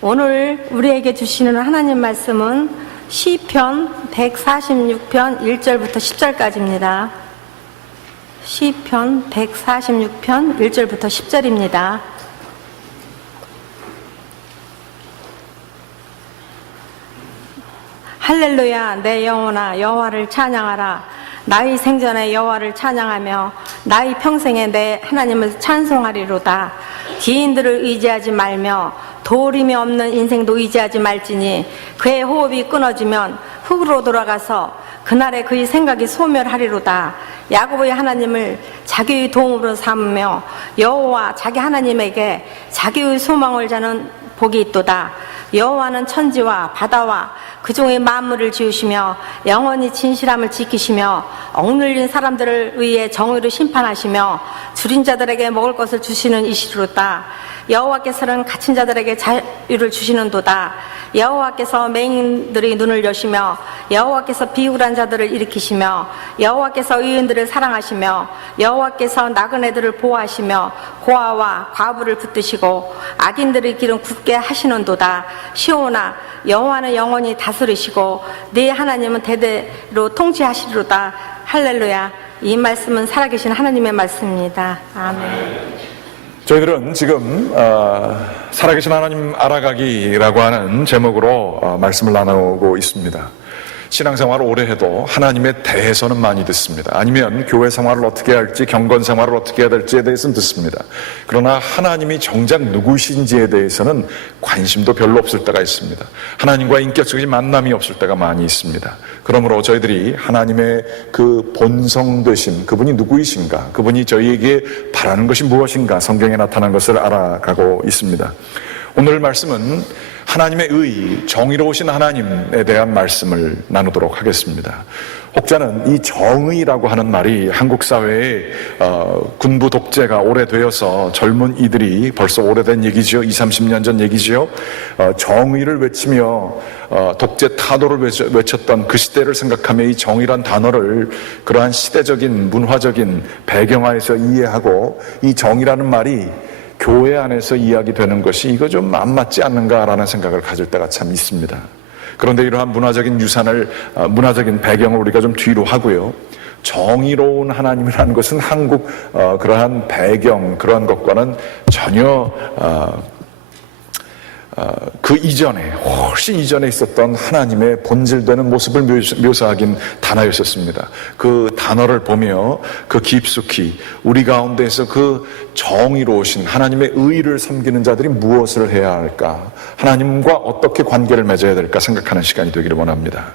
오늘 우리에게 주시는 하나님 말씀은 시편 146편 1절부터 10절까지입니다. 시편 146편 1절부터 10절입니다. 할렐루야, 내 영혼아 여호와를 찬양하라. 나의 생전에 여호와를 찬양하며 나의 평생에 내 하나님을 찬송하리로다. 기인들을 의지하지 말며 도림이 없는 인생도 의지하지 말지니 그의 호흡이 끊어지면 흙으로 돌아가서 그날에 그의 생각이 소멸하리로다. 야곱의 하나님을 자기의 도움으로 삼으며 여호와 자기 하나님에게 자기의 소망을 자는 복이 있도다. 여호와는 천지와 바다와 그 중의 만물을 지으시며 영원히 진실함을 지키시며 억눌린 사람들을 위해 정의로 심판하시며 줄인 자들에게 먹을 것을 주시는 이시로다. 여호와께서는 갇힌 자들에게 자유를 주시는도다. 여호와께서 맹인들의 눈을 여시며 여호와께서 비굴한 자들을 일으키시며 여호와께서 의인들을 사랑하시며 여호와께서 나그네들을 보호하시며 고아와 과부를 붙드시고 악인들의 길은 굳게 하시는도다. 시온아, 여호와는 영원히 다스리시고 네 하나님은 대대로 통치하시리로다. 할렐루야. 이 말씀은 살아계신 하나님의 말씀입니다. 아멘. 저희들은 지금 살아계신 하나님 알아가기라고 하는 제목으로 말씀을 나누고 있습니다. 신앙생활을 오래 해도 하나님에 대해서는 많이 듣습니다. 아니면 교회 생활을 어떻게 할지, 경건 생활을 어떻게 해야 될지에 대해서는 듣습니다. 그러나 하나님이 정작 누구신지에 대해서는 관심도 별로 없을 때가 있습니다. 하나님과 인격적인 만남이 없을 때가 많이 있습니다. 그러므로 저희들이 하나님의 그 본성 되신 그분이 누구이신가, 그분이 저희에게 바라는 것이 무엇인가, 성경에 나타난 것을 알아가고 있습니다. 오늘 말씀은 하나님의 의, 정의로우신 하나님에 대한 말씀을 나누도록 하겠습니다. 혹자는 이 정의라고 하는 말이 한국 사회에 군부 독재가 오래되어서 젊은 이들이 벌써 오래된 얘기죠. 20, 30년 전 얘기죠. 정의를 외치며 독재 타도를 외쳤던 그 시대를 생각하며 이 정의란 단어를 그러한 시대적인 문화적인 배경하에서 이해하고 이 정의라는 말이 교회 안에서 이야기되는 것이 이거 좀 안 맞지 않는가라는 생각을 가질 때가 참 있습니다. 그런데 이러한 문화적인 유산을, 문화적인 배경을 우리가 좀 뒤로 하고요. 정의로운 하나님이라는 것은 한국 그러한 배경, 그러한 것과는 전혀 그 이전에, 훨씬 이전에 있었던 하나님의 본질되는 모습을 묘사하긴 단어였었습니다. 그 단어를 보며 그 깊숙이 우리 가운데에서 그 정의로우신 하나님의 의를 섬기는 자들이 무엇을 해야 할까, 하나님과 어떻게 관계를 맺어야 될까 생각하는 시간이 되기를 원합니다.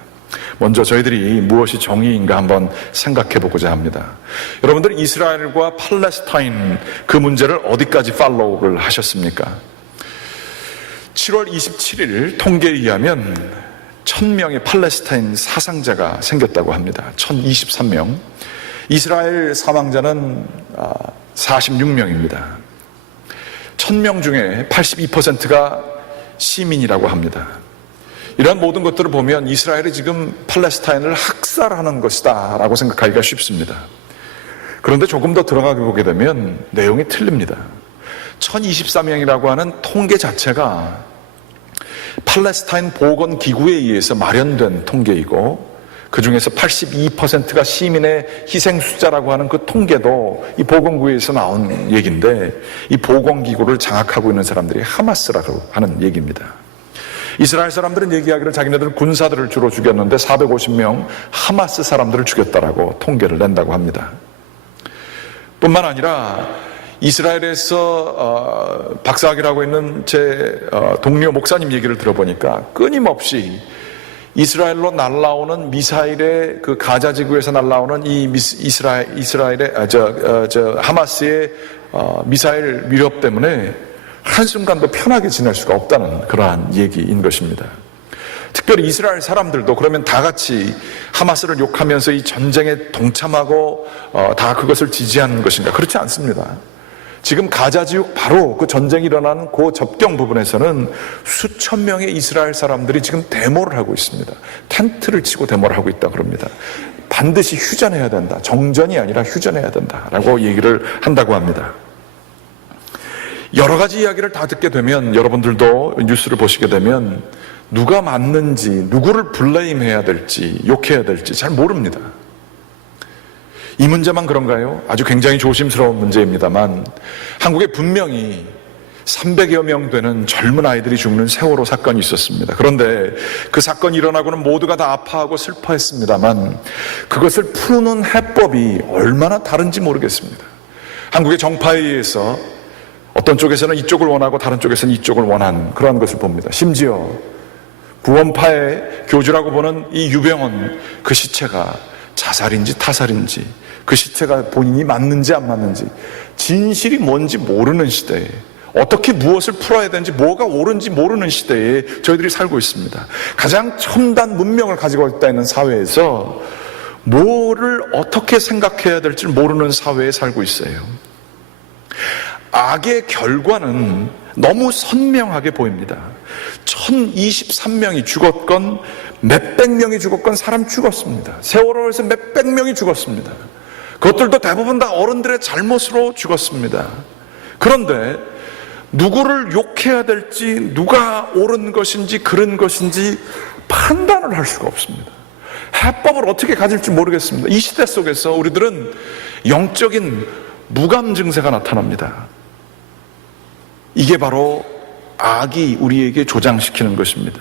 먼저 저희들이 무엇이 정의인가 한번 생각해 보고자 합니다. 여러분들 이스라엘과 팔레스타인 그 문제를 어디까지 팔로우를 하셨습니까? 7월 27일 통계에 의하면 1000명의 팔레스타인 사상자가 생겼다고 합니다. 1023명. 이스라엘 사망자는 46명입니다. 1000명 중에 82%가 시민이라고 합니다. 이러한 모든 것들을 보면 이스라엘이 지금 팔레스타인을 학살하는 것이다 라고 생각하기가 쉽습니다. 그런데 조금 더 들어가 보게 되면 내용이 틀립니다. 1024명이라고 하는 통계 자체가 팔레스타인 보건기구에 의해서 마련된 통계이고 그 중에서 82%가 시민의 희생 숫자라고 하는 그 통계도 이 보건기구에서 나온 얘기인데 이 보건기구를 장악하고 있는 사람들이 하마스라고 하는 얘기입니다. 이스라엘 사람들은 얘기하기를 자기네들은 군사들을 주로 죽였는데 450명 하마스 사람들을 죽였다라고 통계를 낸다고 합니다. 뿐만 아니라 이스라엘에서 박사학위라고 있는 제 동료 목사님 얘기를 들어보니까 끊임없이 이스라엘로 날라오는 미사일의 그 가자 지구에서 날라오는 이 이스라엘의 하마스의 미사일 위협 때문에 한순간도 편하게 지낼 수가 없다는 그러한 얘기인 것입니다. 특별히 이스라엘 사람들도 그러면 다 같이 하마스를 욕하면서 이 전쟁에 동참하고 다 그것을 지지하는 것인가? 그렇지 않습니다. 지금 가자 지역 바로 그 전쟁이 일어나는 그 접경 부분에서는 수천 명의 이스라엘 사람들이 지금 데모를 하고 있습니다. 텐트를 치고 데모를 하고 있다고 그럽니다. 반드시 휴전해야 된다. 정전이 아니라 휴전해야 된다라고 얘기를 한다고 합니다. 여러 가지 이야기를 다 듣게 되면, 여러분들도 뉴스를 보시게 되면 누가 맞는지, 누구를 블레임해야 될지, 욕해야 될지 잘 모릅니다. 이 문제만 그런가요? 아주 굉장히 조심스러운 문제입니다만, 한국에 분명히 300여 명 되는 젊은 아이들이 죽는 세월호 사건이 있었습니다. 그런데 그 사건이 일어나고는 모두가 다 아파하고 슬퍼했습니다만, 그것을 푸는 해법이 얼마나 다른지 모르겠습니다. 한국의 정파에 의해서 어떤 쪽에서는 이쪽을 원하고 다른 쪽에서는 이쪽을 원하는 그러한 것을 봅니다. 심지어 구원파의 교주라고 보는 이 유병원, 그 시체가 자살인지 타살인지, 그 시체가 본인이 맞는지 안 맞는지, 진실이 뭔지 모르는 시대에, 어떻게 무엇을 풀어야 되는지, 뭐가 옳은지 모르는 시대에 저희들이 살고 있습니다. 가장 첨단 문명을 가지고 있다는 사회에서 뭐를 어떻게 생각해야 될지 모르는 사회에 살고 있어요. 악의 결과는 너무 선명하게 보입니다. 1023명이 죽었건 몇백 명이 죽었건 사람 죽었습니다. 세월호에서 몇백 명이 죽었습니다. 그것들도 대부분 다 어른들의 잘못으로 죽었습니다. 그런데 누구를 욕해야 될지, 누가 옳은 것인지 그른 것인지 판단을 할 수가 없습니다. 해법을 어떻게 가질지 모르겠습니다. 이 시대 속에서 우리들은 영적인 무감 증세가 나타납니다. 이게 바로 악이 우리에게 조장시키는 것입니다.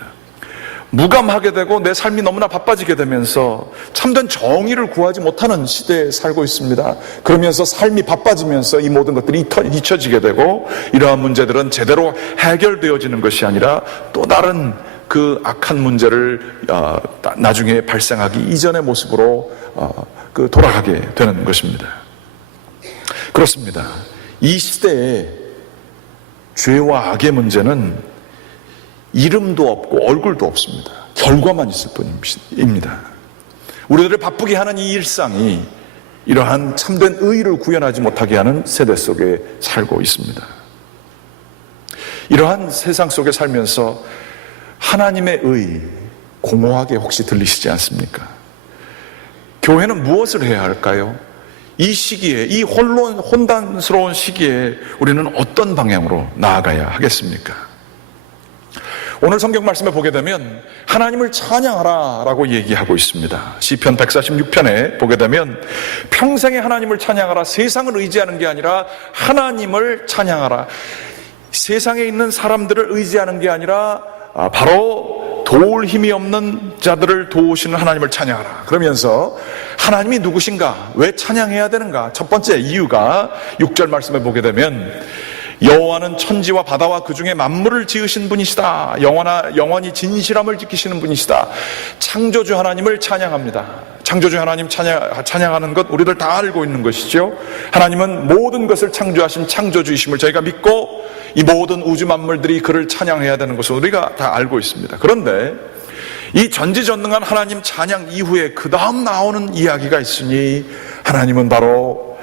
무감하게 되고 내 삶이 너무나 바빠지게 되면서 참된 정의를 구하지 못하는 시대에 살고 있습니다. 그러면서 삶이 바빠지면서 이 모든 것들이 잊혀지게 되고, 이러한 문제들은 제대로 해결되어지는 것이 아니라 또 다른 그 악한 문제를 나중에 발생하기 이전의 모습으로 돌아가게 되는 것입니다. 그렇습니다. 이 시대에 죄와 악의 문제는 이름도 없고 얼굴도 없습니다. 결과만 있을 뿐입니다. 우리들을 바쁘게 하는 이 일상이 이러한 참된 의의를 구현하지 못하게 하는 세대 속에 살고 있습니다. 이러한 세상 속에 살면서 하나님의 의, 공허하게 혹시 들리시지 않습니까? 교회는 무엇을 해야 할까요? 이 시기에, 이 혼란스러운 시기에 우리는 어떤 방향으로 나아가야 하겠습니까? 오늘 성경 말씀에 보게 되면 하나님을 찬양하라 라고 얘기하고 있습니다. 시편 146편에 보게 되면 평생에 하나님을 찬양하라, 세상을 의지하는 게 아니라 하나님을 찬양하라, 세상에 있는 사람들을 의지하는 게 아니라 바로 도울 힘이 없는 자들을 도우시는 하나님을 찬양하라. 그러면서 하나님이 누구신가? 왜 찬양해야 되는가? 첫 번째 이유가 6절 말씀에 보게 되면 여호와는 천지와 바다와 그 중에 만물을 지으신 분이시다. 영원히 진실함을 지키시는 분이시다. 창조주 하나님을 찬양합니다. 창조주 하나님 찬양하는 것 우리들 다 알고 있는 것이죠. 하나님은 모든 것을 창조하신 창조주이심을 저희가 믿고 이 모든 우주 만물들이 그를 찬양해야 되는 것을 우리가 다 알고 있습니다. 그런데 이 전지전능한 하나님 찬양 이후에 그 다음 나오는 이야기가 있으니, 하나님은 바로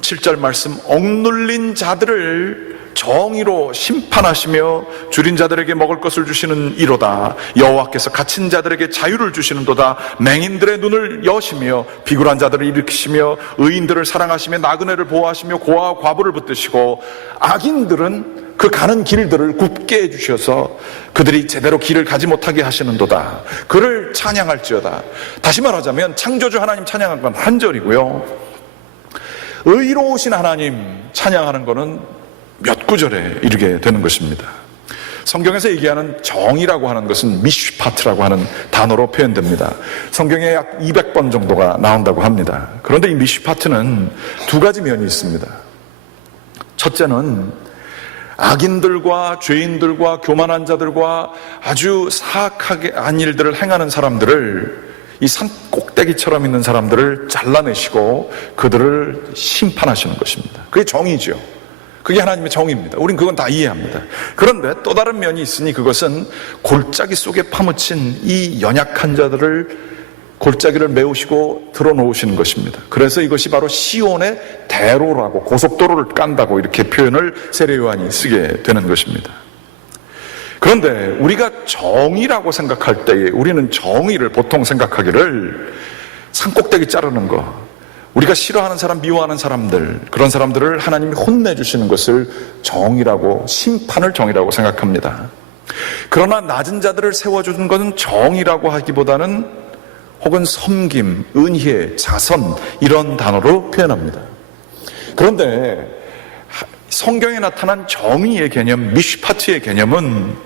7절 말씀, 억눌린 자들을 정의로 심판하시며 줄인 자들에게 먹을 것을 주시는 이로다. 여호와께서 갇힌 자들에게 자유를 주시는도다. 맹인들의 눈을 여시며 비굴한 자들을 일으키시며 의인들을 사랑하시며 나그네를 보호하시며 고아와 과부를 붙드시고 악인들은 그 가는 길들을 굽게 해주셔서 그들이 제대로 길을 가지 못하게 하시는도다. 그를 찬양할지어다. 다시 말하자면 창조주 하나님 찬양한 건 한 절이고요, 의로우신 하나님 찬양하는 것은 몇 구절에 이르게 되는 것입니다. 성경에서 얘기하는 정의라고 하는 것은 미슈파트라고 하는 단어로 표현됩니다. 성경에 약 200번 정도가 나온다고 합니다. 그런데 이 미슈파트는 두 가지 면이 있습니다. 첫째는 악인들과 죄인들과 교만한 자들과 아주 사악하게 한 일들을 행하는 사람들을, 이 산 꼭대기처럼 있는 사람들을 잘라내시고 그들을 심판하시는 것입니다. 그게 정의죠. 그게 하나님의 정의입니다. 우린 그건 다 이해합니다. 그런데 또 다른 면이 있으니 그것은 골짜기 속에 파묻힌 이 연약한 자들을 골짜기를 메우시고 들어놓으시는 것입니다. 그래서 이것이 바로 시온의 대로라고, 고속도로를 깐다고 이렇게 표현을 세례 요한이 쓰게 되는 것입니다. 그런데 우리가 정의라고 생각할 때에 우리는 정의를 보통 생각하기를 산꼭대기 자르는 거, 우리가 싫어하는 사람, 미워하는 사람들, 그런 사람들을 하나님이 혼내주시는 것을 정의라고, 심판을 정의라고 생각합니다. 그러나 낮은 자들을 세워주는 것은 정의라고 하기보다는 혹은 섬김, 은혜, 자선 이런 단어로 표현합니다. 그런데 성경에 나타난 정의의 개념, 미슈파트의 개념은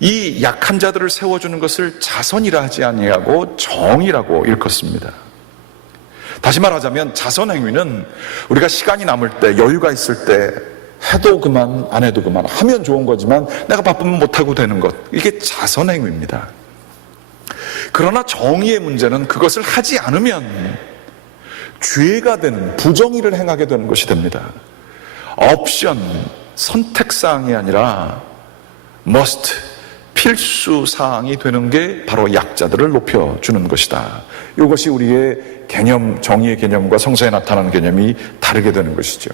이 약한 자들을 세워주는 것을 자선이라 하지 아니하고 정의라고 일컫습니다. 다시 말하자면 자선 행위는 우리가 시간이 남을 때, 여유가 있을 때 해도 그만, 안 해도 그만, 하면 좋은 거지만 내가 바쁘면 못하고 되는 것, 이게 자선 행위입니다. 그러나 정의의 문제는 그것을 하지 않으면 죄가 되는, 부정의를 행하게 되는 것이 됩니다. 옵션, 선택사항이 아니라 must, 필수사항이 되는 게 바로 약자들을 높여주는 것이다. 이것이 우리의 개념, 정의의 개념과 성서에 나타나는 개념이 다르게 되는 것이죠.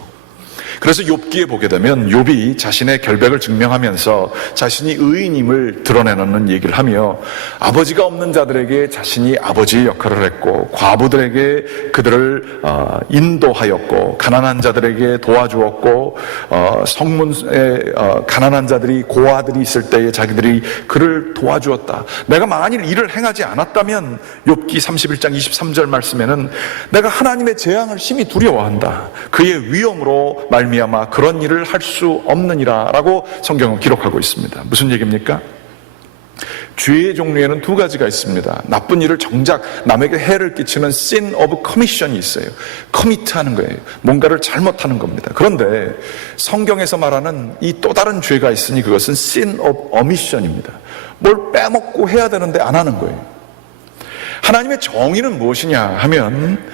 그래서 욥기에 보게 되면 욥이 자신의 결백을 증명하면서 자신이 의인임을 드러내는 얘기를 하며 아버지가 없는 자들에게 자신이 아버지의 역할을 했고 과부들에게 그들을 인도하였고 가난한 자들에게 도와주었고 성문에 가난한 자들이 고아들이 있을 때에 자기들이 그를 도와주었다. 내가 만일 이를 행하지 않았다면 욥기 31장 23절 말씀에는 내가 하나님의 재앙을 심히 두려워한다. 그의 위엄으로 말미암아 그런 일을 할 수 없느니라 라고 성경은 기록하고 있습니다. 무슨 얘기입니까? 죄의 종류에는 두 가지가 있습니다. 나쁜 일을 정작 남에게 해를 끼치는 sin of commission이 있어요. 커미트하는 거예요. 뭔가를 잘못하는 겁니다. 그런데 성경에서 말하는 이 또 다른 죄가 있으니 그것은 sin of omission입니다. 뭘 빼먹고 해야 되는데 안 하는 거예요. 하나님의 정의는 무엇이냐 하면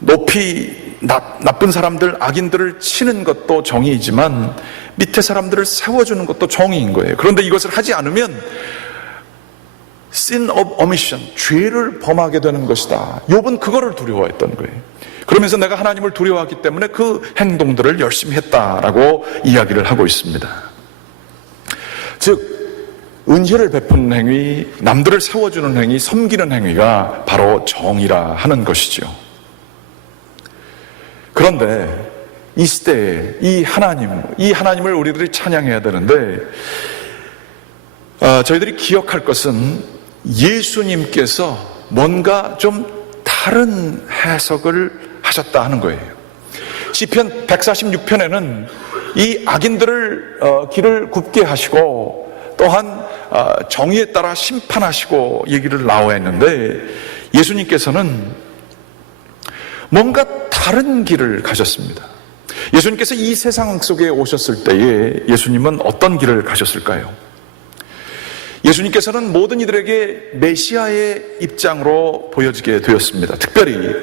높이 나쁜 사람들, 악인들을 치는 것도 정의이지만 밑에 사람들을 세워주는 것도 정의인 거예요. 그런데 이것을 하지 않으면 sin of omission, 죄를 범하게 되는 것이다. 욥은 그거를 두려워했던 거예요. 그러면서 내가 하나님을 두려워하기 때문에 그 행동들을 열심히 했다라고 이야기를 하고 있습니다. 즉 은혜를 베푸는 행위, 남들을 세워주는 행위, 섬기는 행위가 바로 정의라 하는 것이죠. 그런데 이 시대에 이 하나님을 우리들이 찬양해야 되는데 저희들이 기억할 것은 예수님께서 뭔가 좀 다른 해석을 하셨다 하는 거예요. 시편 146편에는 이 악인들을 길을 굽게 하시고 또한 정의에 따라 심판하시고 얘기를 나와 있는데 예수님께서는 뭔가 다른 길을 가셨습니다. 예수님께서 이 세상 속에 오셨을 때에 예수님은 어떤 길을 가셨을까요? 예수님께서는 모든 이들에게 메시아의 입장으로 보여지게 되었습니다. 특별히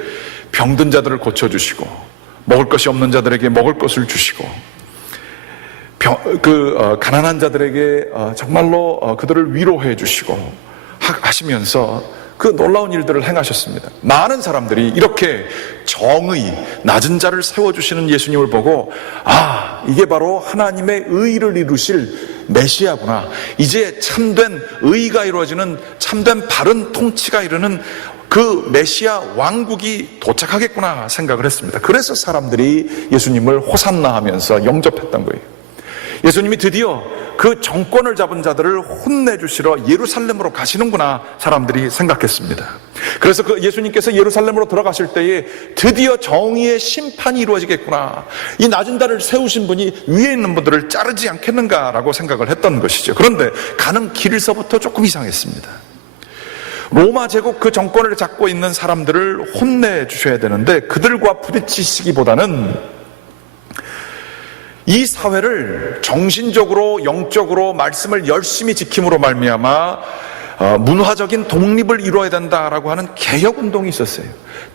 병든 자들을 고쳐주시고 먹을 것이 없는 자들에게 먹을 것을 주시고 가난한 자들에게 정말로 그들을 위로해 주시고 하시면서 그 놀라운 일들을 행하셨습니다. 많은 사람들이 이렇게 정의, 낮은 자를 세워주시는 예수님을 보고 이게 바로 하나님의 의를 이루실 메시아구나. 이제 참된 의가 이루어지는 참된 바른 통치가 이르는 그 메시아 왕국이 도착하겠구나 생각을 했습니다. 그래서 사람들이 예수님을 호산나 하면서 영접했던 거예요. 예수님이 드디어 그 정권을 잡은 자들을 혼내주시러 예루살렘으로 가시는구나 사람들이 생각했습니다. 그래서 그 예수님께서 예루살렘으로 들어가실 때에 드디어 정의의 심판이 이루어지겠구나. 이 낮은 자를 세우신 분이 위에 있는 분들을 자르지 않겠는가라고 생각을 했던 것이죠. 그런데 가는 길에서부터 조금 이상했습니다. 로마 제국 그 정권을 잡고 있는 사람들을 혼내주셔야 되는데 그들과 부딪히시기보다는 이 사회를 정신적으로 영적으로 말씀을 열심히 지킴으로 말미암아 문화적인 독립을 이루어야 된다라고 하는 개혁운동이 있었어요.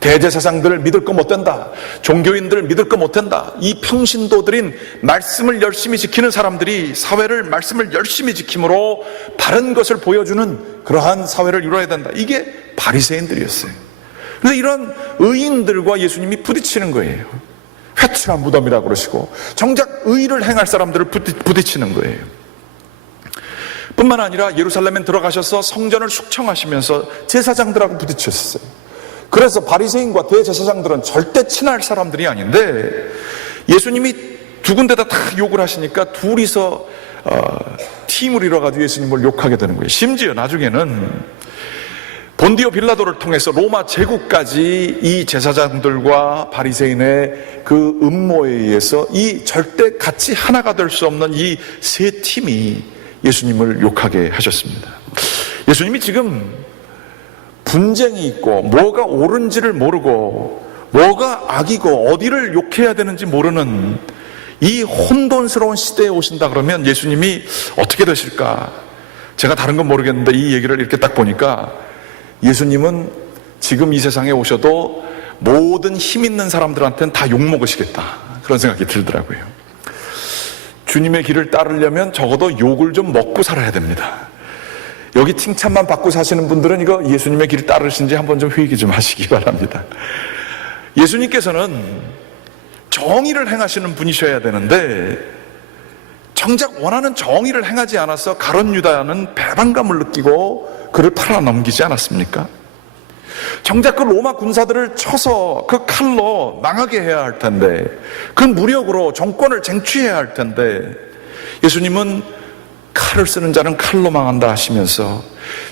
대제사장들을 믿을 거 못 된다. 종교인들을 믿을 거 못 된다. 이 평신도들인 말씀을 열심히 지키는 사람들이 사회를 말씀을 열심히 지킴으로 바른 것을 보여주는 그러한 사회를 이루어야 된다. 이게 바리새인들이었어요. 그래서 이런 의인들과 예수님이 부딪히는 거예요. 회칠한 무덤이라고 그러시고 정작 의를 행할 사람들을 부딪히는 거예요. 뿐만 아니라 예루살렘에 들어가셔서 성전을 숙청하시면서 제사장들하고 부딪혔어요. 그래서 바리새인과 대제사장들은 절대 친할 사람들이 아닌데 예수님이 두 군데다 다 욕을 하시니까 둘이서 팀을 이뤄가지고 예수님을 욕하게 되는 거예요. 심지어 나중에는 본디오 빌라도를 통해서 로마 제국까지 이 제사장들과 바리새인의 그 음모에 의해서 이 절대 같이 하나가 될 수 없는 이 세 팀이 예수님을 욕하게 하셨습니다. 예수님이 지금 분쟁이 있고 뭐가 옳은지를 모르고 뭐가 악이고 어디를 욕해야 되는지 모르는 이 혼돈스러운 시대에 오신다 그러면 예수님이 어떻게 되실까? 제가 다른 건 모르겠는데 이 얘기를 이렇게 딱 보니까 예수님은 지금 이 세상에 오셔도 모든 힘 있는 사람들한테는 다 욕먹으시겠다, 그런 생각이 들더라고요. 주님의 길을 따르려면 적어도 욕을 좀 먹고 살아야 됩니다. 여기 칭찬만 받고 사시는 분들은 이거 예수님의 길을 따르신지 한번 좀 회개 좀 하시기 바랍니다. 예수님께서는 정의를 행하시는 분이셔야 되는데 정작 원하는 정의를 행하지 않아서 가룟 유다는 배반감을 느끼고 그를 팔아 넘기지 않았습니까? 정작 그 로마 군사들을 쳐서 그 칼로 망하게 해야 할 텐데, 그 무력으로 정권을 쟁취해야 할 텐데 예수님은 칼을 쓰는 자는 칼로 망한다 하시면서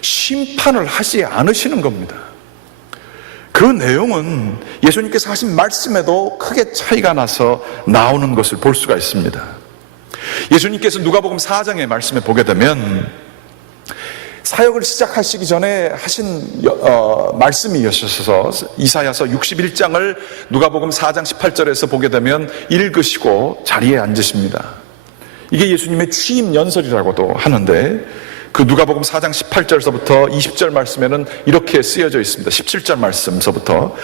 심판을 하지 않으시는 겁니다. 그 내용은 예수님께서 하신 말씀에도 크게 차이가 나서 나오는 것을 볼 수가 있습니다. 예수님께서 누가복음 4장의 말씀에 보게 되면 사역을 시작하시기 전에 하신 말씀이었어서 이사야서 61장을 누가복음 4장 18절에서 보게 되면 읽으시고 자리에 앉으십니다. 이게 예수님의 취임 연설이라고도 하는데 그 누가복음 4장 18절서부터 20절 말씀에는 이렇게 쓰여져 있습니다. 17절 말씀서부터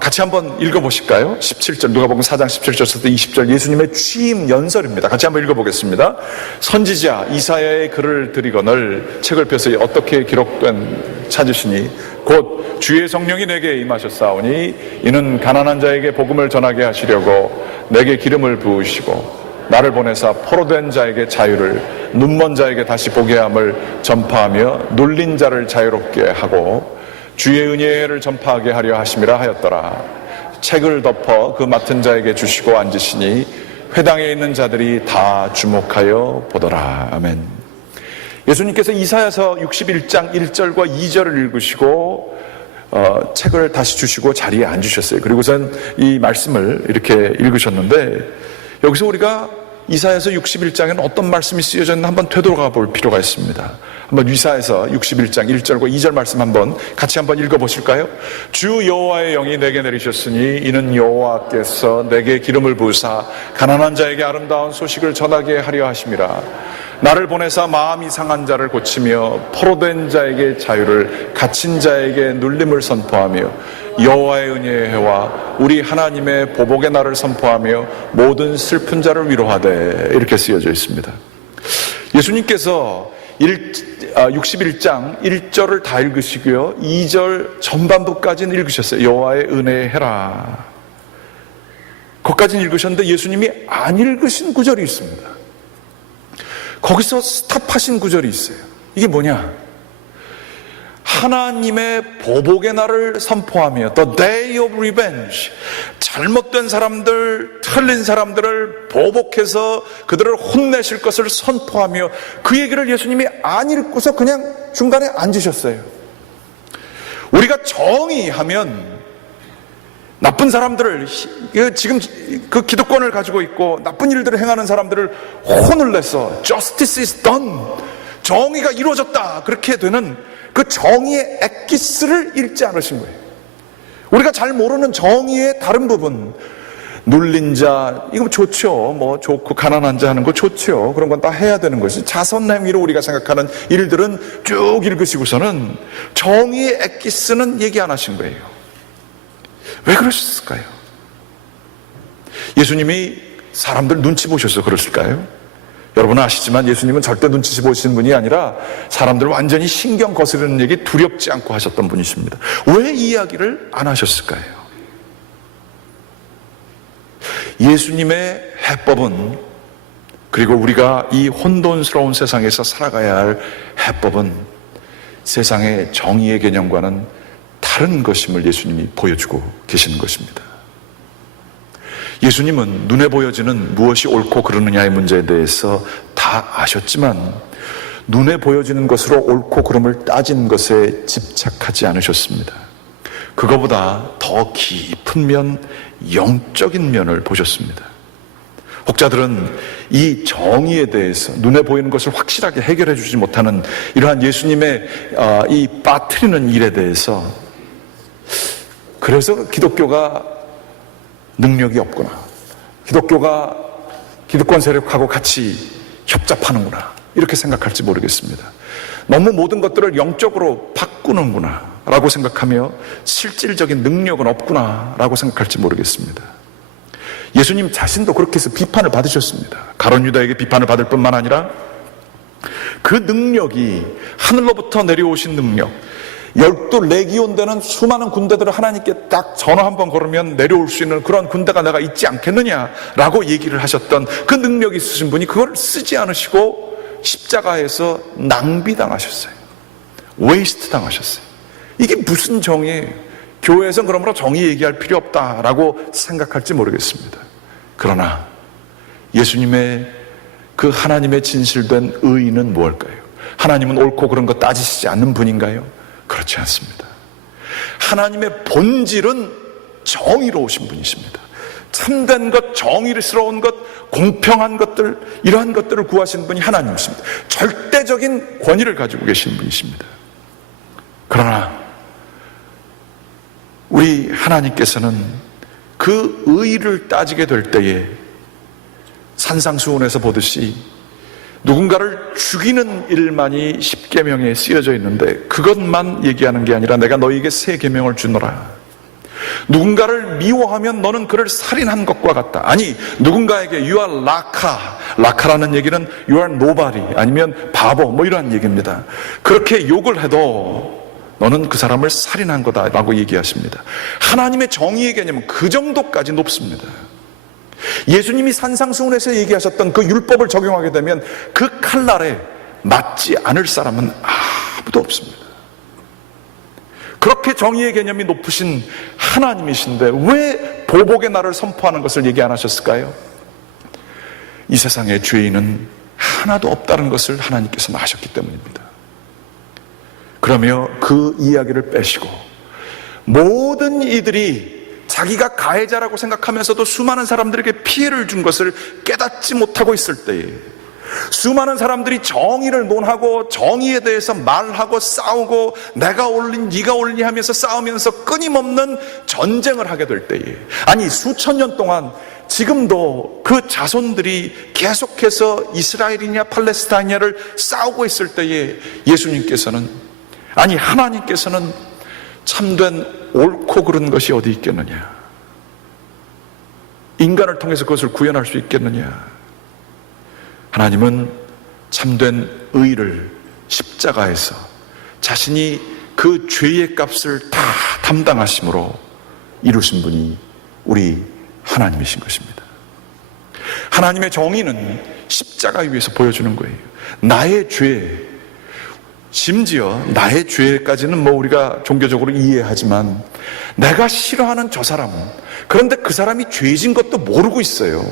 같이 한번 읽어보실까요? 17절 누가복음 4장 17절서부터 20절 예수님의 취임 연설입니다. 같이 한번 읽어보겠습니다. 선지자 이사야의 글을 드리거늘 책을 펴서 어떻게 기록된 찾으시니 곧 주의 성령이 내게 임하셨사오니 이는 가난한 자에게 복음을 전하게 하시려고 내게 기름을 부으시고 나를 보내사 포로된 자에게 자유를, 눈먼 자에게 다시 보게 함을 전파하며 눌린 자를 자유롭게 하고 주의 은혜를 전파하게 하려 하심이라 하였더라. 책을 덮어 그 맡은 자에게 주시고 앉으시니 회당에 있는 자들이 다 주목하여 보더라. 아멘. 예수님께서 이사야서 61장 1절과 2절을 읽으시고 책을 다시 주시고 자리에 앉으셨어요. 그리고선 이 말씀을 이렇게 읽으셨는데 여기서 우리가 이사야서 61장에는 어떤 말씀이 쓰여졌나 한번 되돌아가 볼 필요가 있습니다. 한번 이사야서 61장 1절과 2절 말씀 한번 같이 한번 읽어보실까요? 주 여호와의 영이 내게 내리셨으니 이는 여호와께서 내게 기름을 부으사 가난한 자에게 아름다운 소식을 전하게 하려 하심이라. 나를 보내사 마음이 상한 자를 고치며 포로된 자에게 자유를, 갇힌 자에게 눌림을 선포하며 여호와의 은혜의 해와 우리 하나님의 보복의 날을 선포하며 모든 슬픈 자를 위로하되, 이렇게 쓰여져 있습니다. 예수님께서 61장 1절을 다 읽으시고요 2절 전반부까지는 읽으셨어요. 여호와의 은혜의 해라, 거기까지는 읽으셨는데 예수님이 안 읽으신 구절이 있습니다. 거기서 스탑하신 구절이 있어요. 이게 뭐냐? 하나님의 보복의 날을 선포하며 The Day of Revenge, 잘못된 사람들, 틀린 사람들을 보복해서 그들을 혼내실 것을 선포하며, 그 얘기를 예수님이 안 읽고서 그냥 중간에 앉으셨어요. 우리가 정의하면 나쁜 사람들을, 지금 그 기득권을 가지고 있고 나쁜 일들을 행하는 사람들을 혼을 내서 Justice is done, 정의가 이루어졌다, 그렇게 되는 그 정의의 엑기스를 읽지 않으신 거예요. 우리가 잘 모르는 정의의 다른 부분, 눌린 자, 이거 좋죠. 뭐 좋고 가난한 자 하는 거 좋죠. 그런 건 다 해야 되는 것이 자선 행위로 우리가 생각하는 일들은 쭉 읽으시고서는 정의의 엑기스는 얘기 안 하신 거예요. 왜 그러셨을까요? 예수님이 사람들 눈치 보셔서 그랬을까요? 여러분은 아시지만 예수님은 절대 눈치 보시는 분이 아니라 사람들을 완전히 신경 거스르는 얘기 두렵지 않고 하셨던 분이십니다. 왜 이 이야기를 안 하셨을까요? 예수님의 해법은, 그리고 우리가 이 혼돈스러운 세상에서 살아가야 할 해법은 세상의 정의의 개념과는 다른 것임을 예수님이 보여주고 계시는 것입니다. 예수님은 눈에 보여지는 무엇이 옳고 그르느냐의 문제에 대해서 다 아셨지만 눈에 보여지는 것으로 옳고 그름을 따지는 것에 집착하지 않으셨습니다. 그거보다 더 깊은 면, 영적인 면을 보셨습니다. 혹자들은 이 정의에 대해서 눈에 보이는 것을 확실하게 해결해 주지 못하는 이러한 예수님의 이 빠뜨리는 일에 대해서 그래서 기독교가 능력이 없구나, 기독교가 기득권 세력하고 같이 협잡하는구나, 이렇게 생각할지 모르겠습니다. 너무 모든 것들을 영적으로 바꾸는구나 라고 생각하며 실질적인 능력은 없구나 라고 생각할지 모르겠습니다. 예수님 자신도 그렇게 해서 비판을 받으셨습니다. 가룟 유다에게 비판을 받을 뿐만 아니라 그 능력이 하늘로부터 내려오신 능력, 12 레기온 되는 수많은 군대들을 하나님께 딱 전화 한번 걸으면 내려올 수 있는 그런 군대가 내가 있지 않겠느냐라고 얘기를 하셨던 그 능력이 있으신 분이 그걸 쓰지 않으시고 십자가에서 낭비당하셨어요. 웨이스트 당하셨어요. 이게 무슨 정의예요? 교회에서는 그러므로 정의 얘기할 필요 없다라고 생각할지 모르겠습니다. 그러나 예수님의 그 하나님의 진실된 의의는 무엇일까요? 하나님은 옳고 그런 거 따지시지 않는 분인가요? 그렇지 않습니다. 하나님의 본질은 정의로우신 분이십니다. 참된 것, 정의스러운 것, 공평한 것들, 이러한 것들을 구하시는 분이 하나님이십니다. 절대적인 권위를 가지고 계신 분이십니다. 그러나 우리 하나님께서는 그 의의를 따지게 될 때에 산상수훈에서 보듯이 누군가를 죽이는 일만이 십계명에 쓰여져 있는데 그것만 얘기하는 게 아니라 내가 너희에게 새 계명을 주노라. 누군가를 미워하면 너는 그를 살인한 것과 같다. 아니, 누군가에게 you are 라카, 라카라는 얘기는 you are nobody, 아니면 바보, 뭐 이러한 얘기입니다. 그렇게 욕을 해도 너는 그 사람을 살인한 거다라고 얘기하십니다. 하나님의 정의의 개념은 그 정도까지 높습니다. 예수님이 산상수훈에서 얘기하셨던 그 율법을 적용하게 되면 그 칼날에 맞지 않을 사람은 아무도 없습니다. 그렇게 정의의 개념이 높으신 하나님이신데 왜 보복의 날을 선포하는 것을 얘기 안 하셨을까요? 이 세상에 죄인은 하나도 없다는 것을 하나님께서는 아셨기 때문입니다. 그러며 그 이야기를 빼시고 모든 이들이 자기가 가해자라고 생각하면서도 수많은 사람들에게 피해를 준 것을 깨닫지 못하고 있을 때에, 수많은 사람들이 정의를 논하고 정의에 대해서 말하고 싸우고 내가 옳니 네가 옳니 하면서 싸우면서 끊임없는 전쟁을 하게 될 때에, 아니 수천 년 동안 지금도 그 자손들이 계속해서 이스라엘이냐 팔레스타인이냐를 싸우고 있을 때에 예수님께서는, 아니 하나님께서는 참된 옳고 그른 것이 어디 있겠느냐, 인간을 통해서 그것을 구현할 수 있겠느냐. 하나님은 참된 의를 십자가에서 자신이 그 죄의 값을 다 담당하심으로 이루신 분이 우리 하나님이신 것입니다. 하나님의 정의는 십자가 위에서 보여주는 거예요. 나의 죄, 심지어 나의 죄까지는 뭐 우리가 종교적으로 이해하지만 내가 싫어하는 저 사람, 그런데 그 사람이 죄진 것도 모르고 있어요.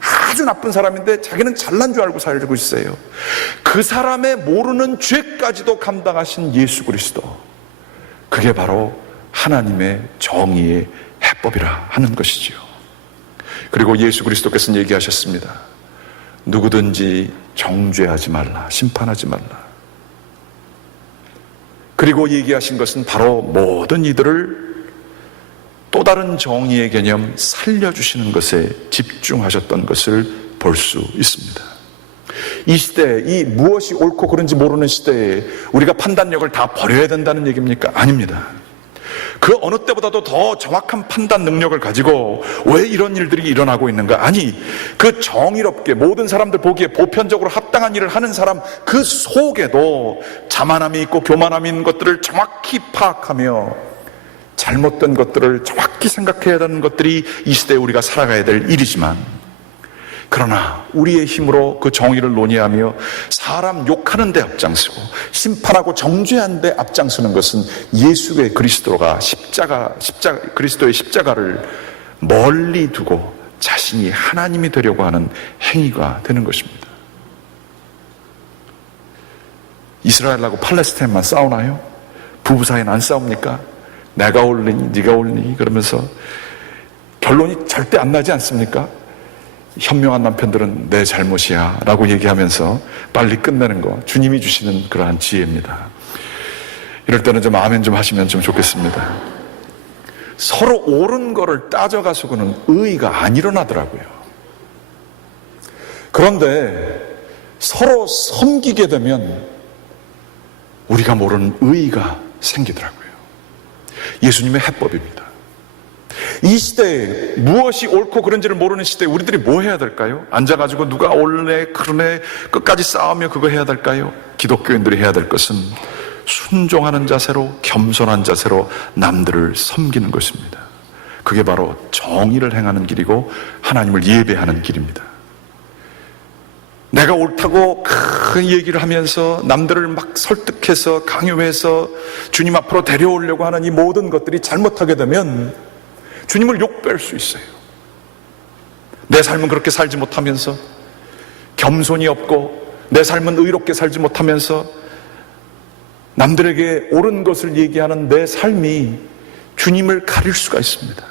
아주 나쁜 사람인데 자기는 잘난 줄 알고 살고 있어요. 그 사람의 모르는 죄까지도 감당하신 예수 그리스도, 그게 바로 하나님의 정의의 해법이라 하는 것이지요. 그리고 예수 그리스도께서는 얘기하셨습니다. 누구든지 정죄하지 말라, 심판하지 말라. 그리고 얘기하신 것은 바로 모든 이들을 또 다른 정의의 개념 살려주시는 것에 집중하셨던 것을 볼 수 있습니다. 이 시대에, 이 무엇이 옳고 그른지 모르는 시대에 우리가 판단력을 다 버려야 된다는 얘기입니까? 아닙니다. 그 어느 때보다도 더 정확한 판단 능력을 가지고 왜 이런 일들이 일어나고 있는가? 아니, 그 정의롭게 모든 사람들 보기에 보편적으로 합당한 일을 하는 사람 그 속에도 자만함이 있고 교만함이 있는 것들을 정확히 파악하며 잘못된 것들을 정확히 생각해야 하는 것들이 이 시대에 우리가 살아가야 될 일이지만, 그러나 우리의 힘으로 그 정의를 논의하며 사람 욕하는 데 앞장서고 심판하고 정죄하는 데 앞장서는 것은 예수의 그리스도가 그리스도의 십자가를 멀리 두고 자신이 하나님이 되려고 하는 행위가 되는 것입니다. 이스라엘하고 팔레스타인만 싸우나요? 부부 사이는 안 싸웁니까? 내가 옳으니 네가 옳으니 그러면서 결론이 절대 안 나지 않습니까? 현명한 남편들은 내 잘못이야 라고 얘기하면서 빨리 끝내는 거, 주님이 주시는 그러한 지혜입니다. 이럴 때는 좀 아멘 좀 하시면 좀 좋겠습니다. 서로 옳은 거를 따져가지고는 의의가 안 일어나더라고요. 그런데 서로 섬기게 되면 우리가 모르는 의의가 생기더라고요. 예수님의 해법입니다. 이 시대에 무엇이 옳고 그른지를 모르는 시대에 우리들이 뭐 해야 될까요? 앉아가지고 누가 옳네 그러네 끝까지 싸우며 그거 해야 될까요? 기독교인들이 해야 될 것은 순종하는 자세로, 겸손한 자세로 남들을 섬기는 것입니다. 그게 바로 정의를 행하는 길이고 하나님을 예배하는 길입니다. 내가 옳다고 큰 얘기를 하면서 남들을 막 설득해서 강요해서 주님 앞으로 데려오려고 하는 이 모든 것들이 잘못하게 되면 주님을 욕배할 수 있어요. 내 삶은 그렇게 살지 못하면서, 겸손이 없고 내 삶은 의롭게 살지 못하면서 남들에게 옳은 것을 얘기하는 내 삶이 주님을 가릴 수가 있습니다.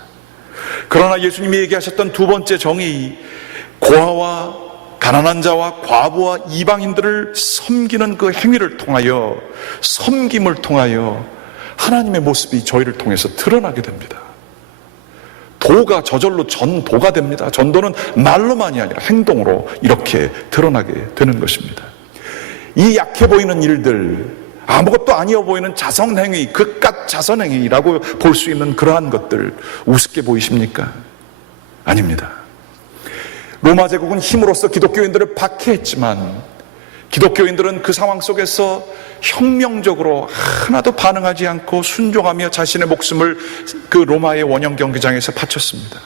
그러나 예수님이 얘기하셨던 두 번째 정의, 고아와 가난한 자와 과부와 이방인들을 섬기는 그 행위를 통하여, 섬김을 통하여 하나님의 모습이 저희를 통해서 드러나게 됩니다. 도가 저절로 전도가 됩니다. 전도는 말로만이 아니라 행동으로 이렇게 드러나게 되는 것입니다. 이 약해 보이는 일들, 아무것도 아니어 보이는 자성행위, 그깟 자선행위라고 볼 수 있는 그러한 것들 우습게 보이십니까? 아닙니다. 로마 제국은 힘으로써 기독교인들을 박해했지만 기독교인들은 그 상황 속에서 혁명적으로 하나도 반응하지 않고 순종하며 자신의 목숨을 그 로마의 원형 경기장에서 바쳤습니다.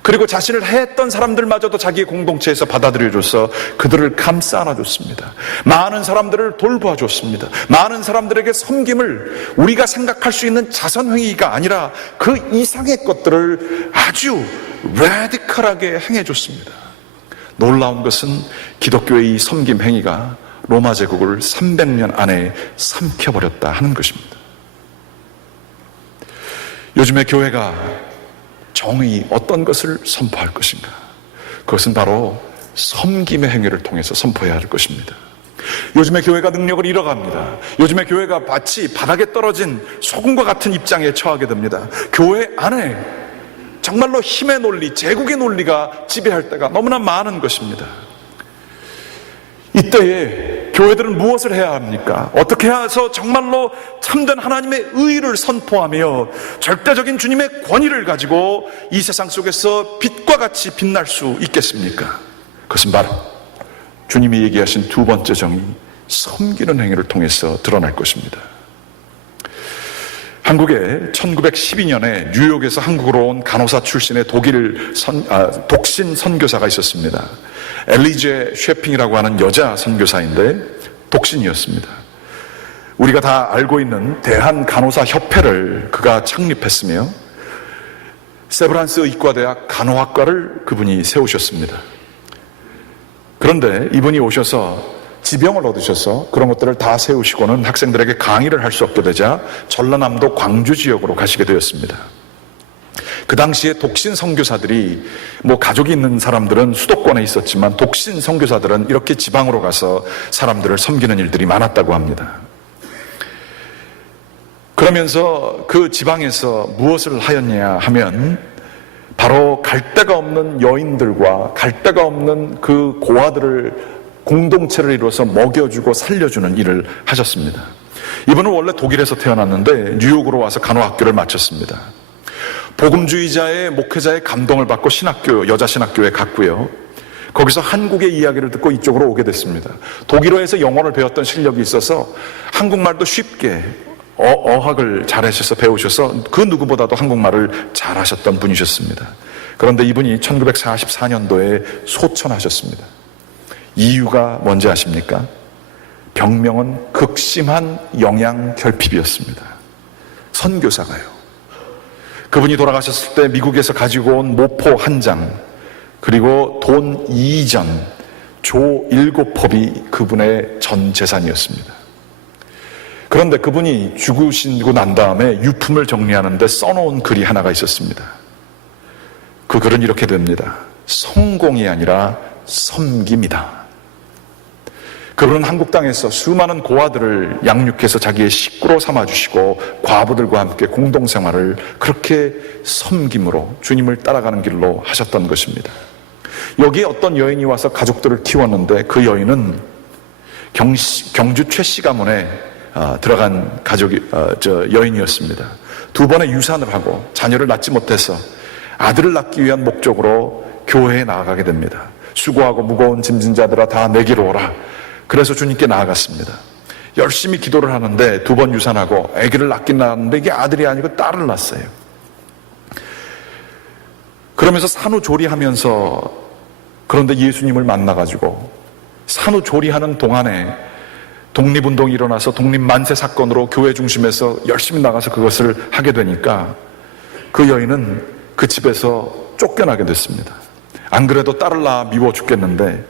그리고 자신을 해했던 사람들마저도 자기의 공동체에서 받아들여줘서 그들을 감싸 안아줬습니다. 많은 사람들을 돌보아줬습니다. 많은 사람들에게 섬김을 우리가 생각할 수 있는 자선행위가 아니라 그 이상의 것들을 아주 레디컬하게 행해줬습니다. 놀라운 것은 기독교의 이 섬김 행위가 로마 제국을 300년 안에 삼켜버렸다 하는 것입니다. 요즘의 교회가 정의 어떤 것을 선포할 것인가? 그것은 바로 섬김의 행위를 통해서 선포해야 할 것입니다. 요즘의 교회가 능력을 잃어갑니다. 요즘의 교회가 마치 바닥에 떨어진 소금과 같은 입장에 처하게 됩니다. 교회 안에 정말로 힘의 논리, 제국의 논리가 지배할 때가 너무나 많은 것입니다. 이때에 교회들은 무엇을 해야 합니까? 어떻게 해서 정말로 참된 하나님의 의를 선포하며 절대적인 주님의 권위를 가지고 이 세상 속에서 빛과 같이 빛날 수 있겠습니까? 그것은 바로 주님이 얘기하신 두 번째 정의, 섬기는 행위를 통해서 드러날 것입니다. 한국에 1912년에 뉴욕에서 한국으로 온 간호사 출신의 독신 선교사가 있었습니다. 엘리제 쉐핑이라고 하는 여자 선교사인데 독신이었습니다. 우리가 다 알고 있는 대한간호사협회를 그가 창립했으며 세브란스 의과대학 간호학과를 그분이 세우셨습니다. 그런데 이분이 오셔서 지병을 얻으셔서 그런 것들을 다 세우시고는 학생들에게 강의를 할 수 없게 되자 전라남도 광주 지역으로 가시게 되었습니다. 그 당시에 독신 선교사들이 가족이 있는 사람들은 수도권에 있었지만 독신 선교사들은 이렇게 지방으로 가서 사람들을 섬기는 일들이 많았다고 합니다. 그러면서 그 지방에서 무엇을 하였냐 하면 바로 갈 데가 없는 여인들과 갈 데가 없는 그 고아들을 공동체를 이루어서 먹여주고 살려주는 일을 하셨습니다. 이분은 원래 독일에서 태어났는데 뉴욕으로 와서 간호학교를 마쳤습니다. 복음주의자의 목회자의 감동을 받고 여자 신학교에 갔고요. 거기서 한국의 이야기를 듣고 이쪽으로 오게 됐습니다. 독일어에서 영어를 배웠던 실력이 있어서 한국말도 쉽게 어학을 잘하셔서 배우셔서 그 누구보다도 한국말을 잘하셨던 분이셨습니다. 그런데 이분이 1944년도에 소천하셨습니다. 이유가 뭔지 아십니까? 병명은 극심한 영양결핍이었습니다. 선교사가요. 그분이 돌아가셨을 때 미국에서 가지고 온 모포 한 장, 그리고 돈 2전, 조 7법이 그분의 전 재산이었습니다. 그런데 그분이 죽으시고 난 다음에 유품을 정리하는데 써놓은 글이 하나가 있었습니다. 그 글은 이렇게 됩니다. 성공이 아니라 섬김이다. 그분은 한국 땅에서 수많은 고아들을 양육해서 자기의 식구로 삼아주시고 과부들과 함께 공동생활을 그렇게 섬김으로 주님을 따라가는 길로 하셨던 것입니다. 여기에 어떤 여인이 와서 가족들을 키웠는데 그 여인은 경주 최씨 가문에 들어간 여인이었습니다. 2번의 유산을 하고 자녀를 낳지 못해서 아들을 낳기 위한 목적으로 교회에 나아가게 됩니다. 수고하고 무거운 짐진 자들아 다 내게로 오라. 그래서 주님께 나아갔습니다. 열심히 기도를 하는데 2번 유산하고 아기를 낳긴 낳았는데 이게 아들이 아니고 딸을 낳았어요. 그러면서 산후조리하면서 그런데 예수님을 만나가지고 산후조리하는 동안에 독립운동이 일어나서 독립만세 사건으로 교회 중심에서 열심히 나가서 그것을 하게 되니까 그 여인은 그 집에서 쫓겨나게 됐습니다. 안 그래도 딸을 낳아 미워 죽겠는데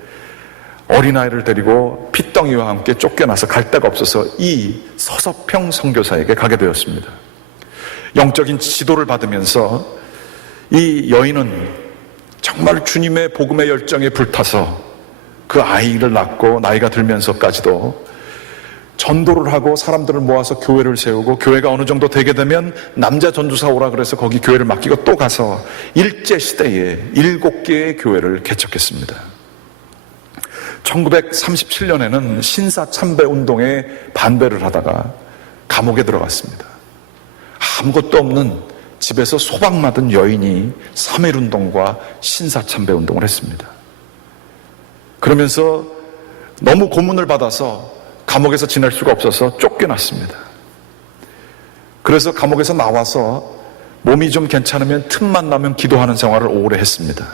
어린아이를 데리고 핏덩이와 함께 쫓겨나서 갈 데가 없어서 이 서서평 선교사에게 가게 되었습니다. 영적인 지도를 받으면서 이 여인은 정말 주님의 복음의 열정에 불타서 그 아이를 낳고 나이가 들면서까지도 전도를 하고 사람들을 모아서 교회를 세우고 교회가 어느 정도 되게 되면 남자 전도사 오라 그래서 거기 교회를 맡기고 또 가서 일제시대에 7개의 교회를 개척했습니다. 1937년에는 신사참배 운동에 반대를 하다가 감옥에 들어갔습니다. 아무것도 없는 집에서 소박 맞은 여인이 3.1운동과 신사참배 운동을 했습니다. 그러면서 너무 고문을 받아서 감옥에서 지낼 수가 없어서 쫓겨났습니다. 그래서 감옥에서 나와서 몸이 좀 괜찮으면 틈만 나면 기도하는 생활을 오래 했습니다.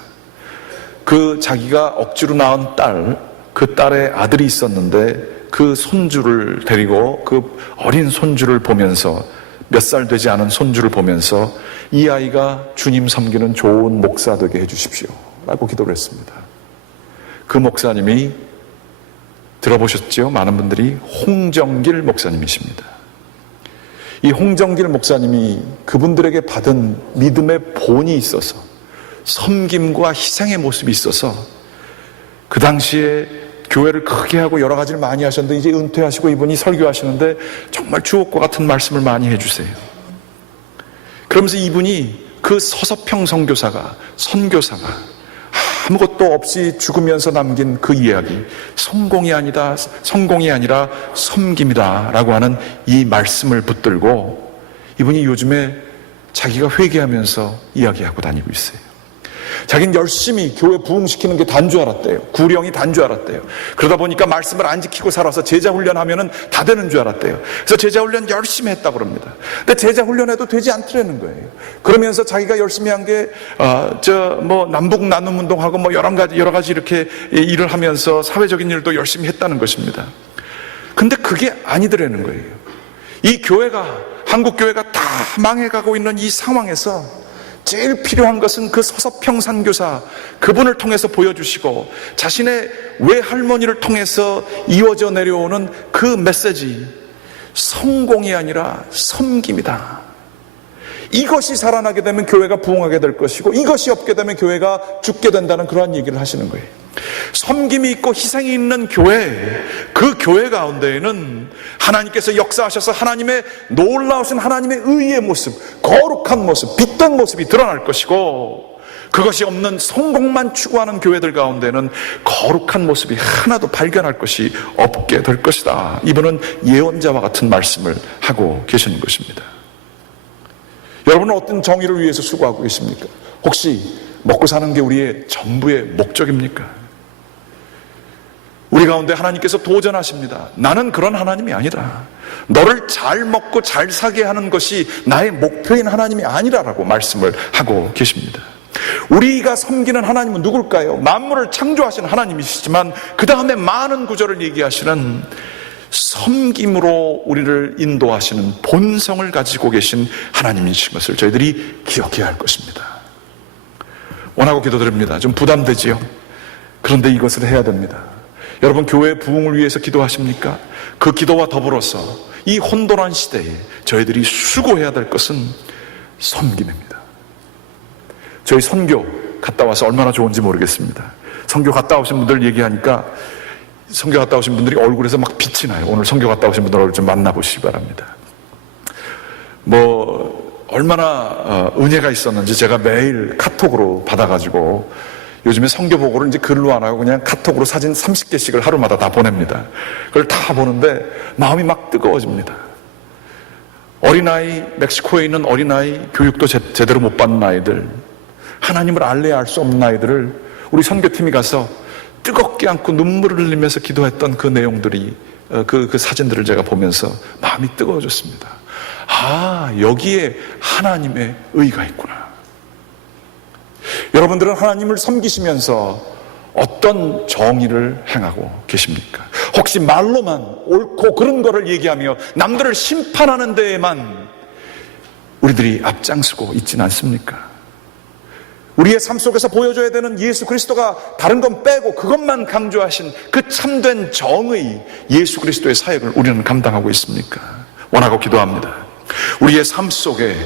그 자기가 억지로 낳은 그 딸의 아들이 있었는데 그 손주를 데리고 그 어린 손주를 보면서 몇 살 되지 않은 손주를 보면서 이 아이가 주님 섬기는 좋은 목사 되게 해주십시오 라고 기도를 했습니다. 그 목사님이 들어보셨죠? 많은 분들이 홍정길 목사님이십니다. 이 홍정길 목사님이 그분들에게 받은 믿음의 본이 있어서 섬김과 희생의 모습이 있어서 그 당시에 교회를 크게 하고 여러 가지를 많이 하셨는데 이제 은퇴하시고 이분이 설교하시는데 정말 주옥과 같은 말씀을 많이 해주세요. 그러면서 이분이 그 서서평 선교사가 아무것도 없이 죽으면서 남긴 그 이야기, 성공이 아니라 섬김이다 라고 하는 이 말씀을 붙들고 이분이 요즘에 자기가 회개하면서 이야기하고 다니고 있어요. 자기는 열심히 교회 부흥시키는 게 단 줄 알았대요. 구령이 단 줄 알았대요. 그러다 보니까 말씀을 안 지키고 살아서 제자 훈련하면은 다 되는 줄 알았대요. 그래서 제자 훈련 열심히 했다고 그럽니다. 근데 제자 훈련해도 되지 않더라는 거예요. 그러면서 자기가 열심히 한 게 남북 나눔 운동하고 뭐 여러 가지 이렇게 일을 하면서 사회적인 일도 열심히 했다는 것입니다. 근데 그게 아니더라는 거예요. 이 교회가 한국 교회가 다 망해가고 있는 이 상황에서 제일 필요한 것은 그 서서평 선교사 그분을 통해서 보여주시고 자신의 외할머니를 통해서 이어져 내려오는 그 메시지, 성공이 아니라 섬김이다. 이것이 살아나게 되면 교회가 부흥하게 될 것이고 이것이 없게 되면 교회가 죽게 된다는 그러한 얘기를 하시는 거예요. 섬김이 있고 희생이 있는 교회, 그 교회 가운데에는 하나님께서 역사하셔서 하나님의 놀라우신 하나님의 의의 모습, 거룩한 모습, 빛된 모습이 드러날 것이고 그것이 없는 성공만 추구하는 교회들 가운데는 거룩한 모습이 하나도 발견할 것이 없게 될 것이다. 이분은 예언자와 같은 말씀을 하고 계시는 것입니다. 여러분은 어떤 정의를 위해서 수고하고 계십니까? 혹시 먹고 사는 게 우리의 전부의 목적입니까? 우리 가운데 하나님께서 도전하십니다. 나는 그런 하나님이 아니라 너를 잘 먹고 잘 사게 하는 것이 나의 목표인 하나님이 아니라라고 말씀을 하고 계십니다. 우리가 섬기는 하나님은 누굴까요? 만물을 창조하신 하나님이시지만 그 다음에 많은 구절을 얘기하시는 섬김으로 우리를 인도하시는 본성을 가지고 계신 하나님이신 것을 저희들이 기억해야 할 것입니다. 원하고 기도드립니다. 좀 부담되지요? 그런데 이것을 해야 됩니다. 여러분, 교회 부흥을 위해서 기도하십니까? 그 기도와 더불어서 이 혼돈한 시대에 저희들이 수고해야 될 것은 섬김입니다. 저희 선교 갔다 와서 얼마나 좋은지 모르겠습니다. 선교 갔다 오신 분들 얘기하니까 선교 갔다 오신 분들이 얼굴에서 막 빛이 나요. 오늘 선교 갔다 오신 분들 얼굴 좀 만나보시기 바랍니다. 얼마나 은혜가 있었는지 제가 매일 카톡으로 받아가지고, 요즘에 선교 보고를 이제 글로 안 하고 그냥 카톡으로 사진 30개씩을 하루마다 다 보냅니다. 그걸 다 보는데 마음이 막 뜨거워집니다. 어린아이, 멕시코에 있는 어린아이, 교육도 제대로 못 받는 아이들, 하나님을 알래야 알 수 없는 아이들을 우리 선교팀이 가서 뜨겁게 안고 눈물을 흘리면서 기도했던 그 내용들이, 그 사진들을 제가 보면서 마음이 뜨거워졌습니다. 아, 여기에 하나님의 의가 있구나. 여러분들은 하나님을 섬기시면서 어떤 정의를 행하고 계십니까? 혹시 말로만 옳고 그른 거를 얘기하며 남들을 심판하는 데에만 우리들이 앞장서고 있지는 않습니까? 우리의 삶 속에서 보여줘야 되는 예수 그리스도가 다른 건 빼고 그것만 강조하신 그 참된 정의 예수 그리스도의 사역을 우리는 감당하고 있습니까? 원하고 기도합니다. 우리의 삶 속에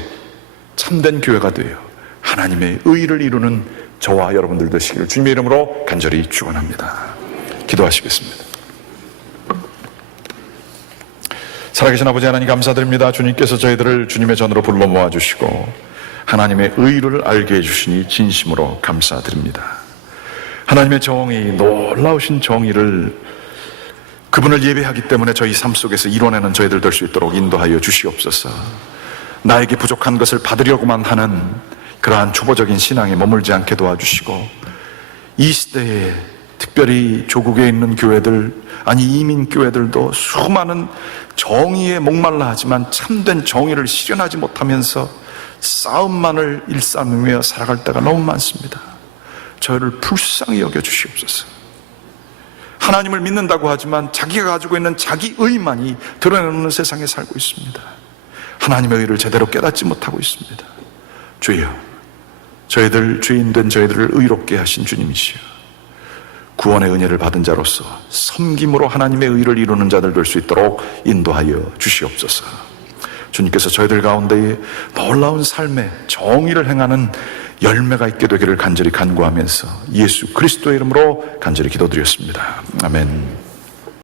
참된 교회가 되어 하나님의 의를 이루는 저와 여러분들 되시기를 주님의 이름으로 간절히 축원합니다. 기도하시겠습니다. 살아계신 아버지 하나님 감사드립니다. 주님께서 저희들을 주님의 전으로 불러 모아주시고 하나님의 의를 알게 해주시니 진심으로 감사드립니다. 하나님의 정의, 놀라우신 정의를 그분을 예배하기 때문에 저희 삶 속에서 이뤄내는 저희들 될 수 있도록 인도하여 주시옵소서. 나에게 부족한 것을 받으려고만 하는 그러한 초보적인 신앙에 머물지 않게 도와주시고, 이 시대에 특별히 조국에 있는 교회들, 아니 이민 교회들도 수많은 정의에 목말라 하지만 참된 정의를 실현하지 못하면서 싸움만을 일삼으며 살아갈 때가 너무 많습니다. 저희를 불쌍히 여겨주시옵소서. 하나님을 믿는다고 하지만 자기가 가지고 있는 자기 의만이 드러내는 세상에 살고 있습니다. 하나님의 의를 제대로 깨닫지 못하고 있습니다. 주여, 저희들 죄인된 저희들을 의롭게 하신 주님이시여, 구원의 은혜를 받은 자로서 섬김으로 하나님의 의를 이루는 자들 될 수 있도록 인도하여 주시옵소서. 주님께서 저희들 가운데에 놀라운 삶의 정의를 행하는 열매가 있게 되기를 간절히 간구하면서 예수 그리스도의 이름으로 간절히 기도드렸습니다. 아멘.